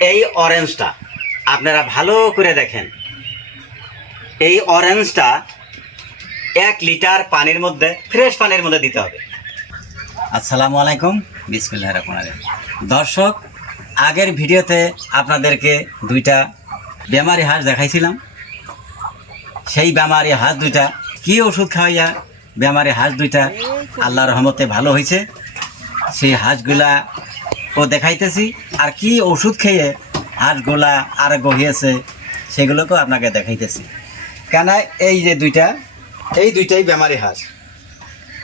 এই অরেঞ্জটা আপনারা ভালো করে দেখেন। এই অরেঞ্জটা 1 লিটার পানির মধ্যে, ফ্রেশ পানির মধ্যে দিতে হবে। আসসালামু আলাইকুম, বিসমিল্লাহির রহমানির রহিম। দর্শক, আগের ভিডিওতে আপনাদেরকে 2টা বেমারি হাঁস দেখাইছিলাম। সেই বেমারি হাঁস 2টা কি ওষুধ খাওয়াইয়া বেমারি হাঁস 2টা আল্লাহর রহমতে ভালো হয়েছে, সেই হাঁসগুলা ও দেখাইতেছি। আর কি ওষুধ খেয়ে হাঁসগুলা আরোগ্য হয়েছে সেগুলোকেও আপনাকে দেখাইতেছি। কেন এই যে এই দুইটাই বেমারি হাঁস,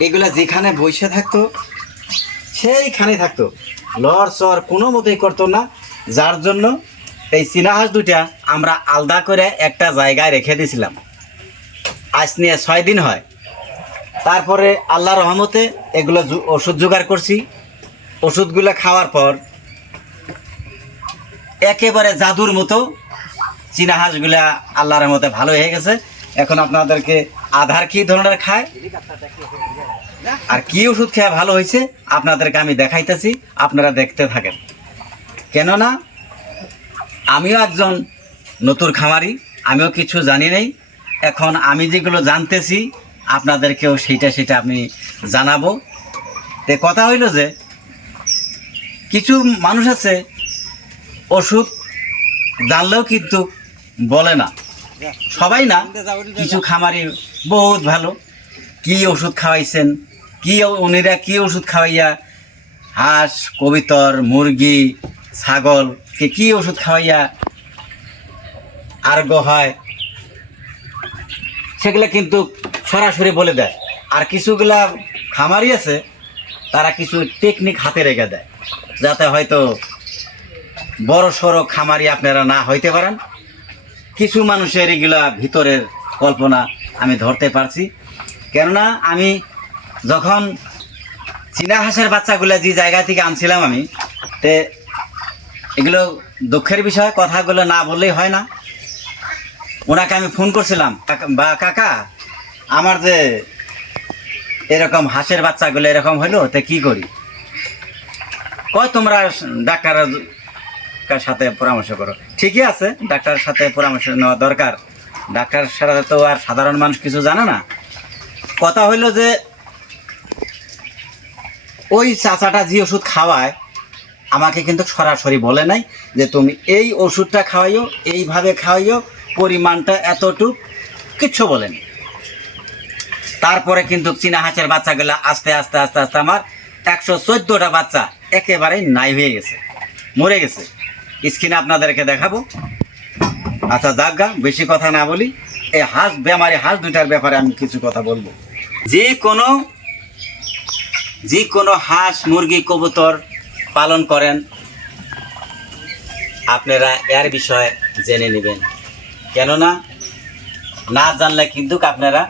এগুলা যেখানে বসে থাকতো সেইখানে থাকতো, লড়চড় কোনো মতেই করতো না। যার জন্য এই চীনা হাঁস 2টা আমরা আলাদা করে একটা জায়গায় রেখে দিয়েছিলাম। আজ নিয়ে 6 দিন হয়। তারপরে আল্লাহর রহমতে এগুলো ওষুধ জোগাড় করছি। ওষুধগুলো খাওয়ার পর একেবারে জাদুর মতো চীনা হাঁসগুলা আল্লাহর রহমতে ভালো হয়ে গেছে। এখন আপনাদেরকে আধার কি ধরনের খায় আর কি ওষুধ খেয়ে ভালো হয়েছে আপনাদেরকে আমি দেখাইতেছি, আপনারা দেখতে থাকেন। কেননা আমিও একজন নতুন খামারি, আমিও কিছু জানি নাই। এখন আমি যেগুলো জানতেছি আপনাদেরকেও সেটা আমি জানাবো। তে কথা হইল যে কিছু মানুষ আছে ওষুধ জানলেও কিন্তু বলে না, সবাই না, কিছু খামারি বহুত ভালো। কি ওষুধ খাওয়াইছেন, উনিরা কি ওষুধ খাওয়াইয়া হাঁস, কবিতর, মুরগি, ছাগলকে কি ওষুধ খাওয়াইয়া আরোগ্য হয় সেগুলো কিন্তু সরাসরি বলে দেয়। আর কিছুগুলা খামারি আছে তারা কিছু টেকনিক হাতে রেখে দেয়, যাতে হয়তো বড় সড়ো খামারি আপনারা না হইতে পারেন। কিছু মানুষের এগুলা ভিতরের কল্পনা আমি ধরতে পারছি। কেননা আমি যখন চীনা হাঁসের বাচ্চাগুলো যে জায়গা থেকে আনছিলাম আমি, তে এগুলো দুঃখের বিষয়, কথাগুলো না বললেই হয় না। ওনাকে আমি ফোন করছিলাম, কাকা আমার যে এরকম হাঁসের বাচ্চাগুলো এরকম হইলো, তে কি করি? কয় তোমরা ডাক্তারের সাথে পরামর্শ করো। ঠিকই আছে, ডাক্তারের সাথে পরামর্শ নেওয়া দরকার। ডাক্তারের সাথে তো আর সাধারণ মানুষ কিছু জানে না। কথা হইলো যে ওই চাচাটা যে ওষুধ খাওয়ায় আমাকে কিন্তু সরাসরি বলে নাই যে তুমি এই ওষুধটা খাওয়াইও, এইভাবে খাওয়াইও, পরিমাণটা এতটুক, কিচ্ছু বলেনি। তারপরে কিন্তু চীনা হাঁসের বাচ্চাগুলো আস্তে আস্তে আস্তে আস্তে আমার 114টা বাচ্চা একেবারেই নাই হয়ে গেছে, মরে গেছে। স্ক্রিনে আপনাদেরকে দেখাবো। আচ্ছা যাজ্ঞা, বেশি কথা না বলি, এই হাঁস বেমারি হাঁস 2টার ব্যাপারে আমি কিছু কথা বলবো। যে কোনো হাঁস, মুরগি, কবুতর পালন করেন আপনারা এর বিষয়ে জেনে নেবেন। কেননা না জানলে কিন্তু আপনারা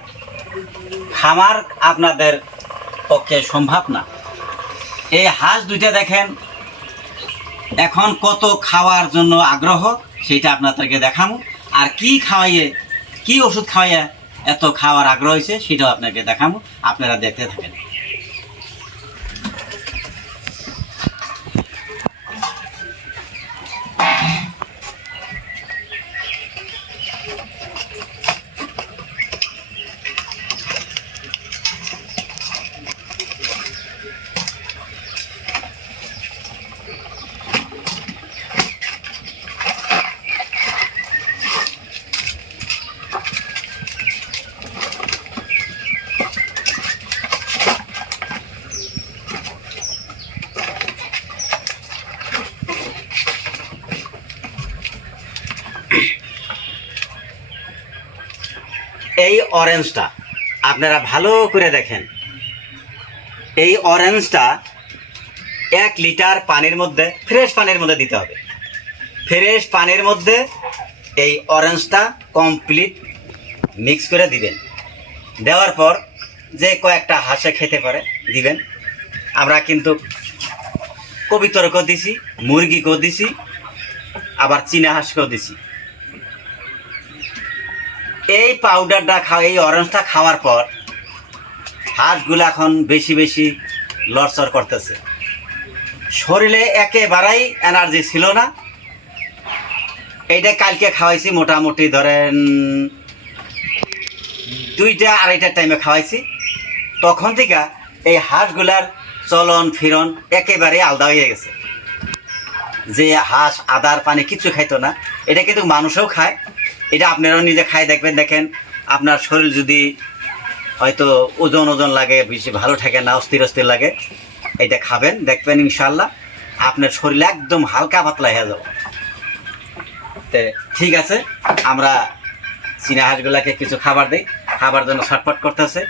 খামার আপনাদের পক্ষে সম্ভব না। এই হাঁস 2টা দেখেন এখন কত খাওয়ার জন্য আগ্রহ, সেটা আপনাদেরকে দেখাবো। আর কি খাওয়াইয়ে, কি ওষুধ খাওয়াইয়ে এত খাওয়ার আগ্রহ হয়েছে সেটাও আপনাকে দেখাবো, আপনারা দেখতে থাকেন। এই অরেঞ্জটা আপনারা ভালো করে দেখেন। এই অরেঞ্জটা 1 লিটার পানির মধ্যে, ফ্রেশ পানির মধ্যে দিতে হবে। ফ্রেশ পানির মধ্যে এই অরেঞ্জটা কমপ্লিট মিক্স করে দিবেন। দেওয়ার পর যে কয়েকটা হাঁসে খেতে পারে দিবেন। আমরা কিন্তু কবিতরকেও দিছি, মুরগিকেও দিছি, আবার চীনা হাঁসকেও দিছি। এই পাউডারটা এই অরেঞ্জটা খাওয়ার পর হাঁসগুলো এখন বেশি বেশি লড়চড় করতেছে। শরীরে একেবারেই এনার্জি ছিল না, এইটা কালকে খাওয়াইছি, মোটামুটি ধরেন 2টা 2:30টার টাইমে খাওয়াইছি। তখন থেকে এই হাঁসগুলার চলন ফিরন একেবারে আলাদা হয়ে গেছে। যে হাঁস আদার পানি কিছু খাইতো না, এটা কিন্তু মানুষও খায়। এটা আপনারাও নিজে খাই দেখবেন। দেখেন আপনার শরীর যদি হয়তো ওজন ওজন লাগে, বেশি ভালো থাকে না, অস্থির অস্থির লাগে, এটা খাবেন, দেখবেন ইনশাল্লাহ আপনার শরীর একদম হালকা পাতলা হয়ে যাবে। তো ঠিক আছে, আমরা চীনা হাঁসগুলাকে কিছু খাবার দিই, খাবার জন্য ছটফট করতেছে।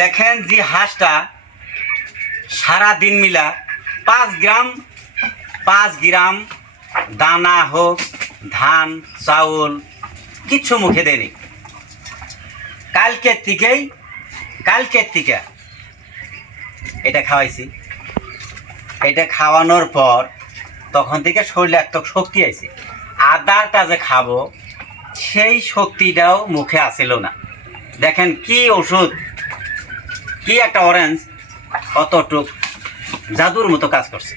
দেখেন যে হাঁসটা সারাদিন মিলা 5 গ্রাম দানা হোক, ধান চাউল কিচ্ছু মুখে দেয়নি। কালকের থেকে এটা খাওয়াইছি। এটা খাওয়ানোর পর তখন থেকে শরীরে একটা শক্তি আইছে। আদারটা যে খাবো সেই শক্তিটাও মুখে আসিল না। দেখেন কি ওষুধ, কি একটা অরেঞ্জ কতটুক জাদুর মতো কাজ করছে।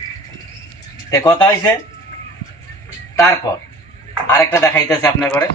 কথা হয়েছে। তারপর আরেকটা দেখাইতেছে আপনার ঘরে।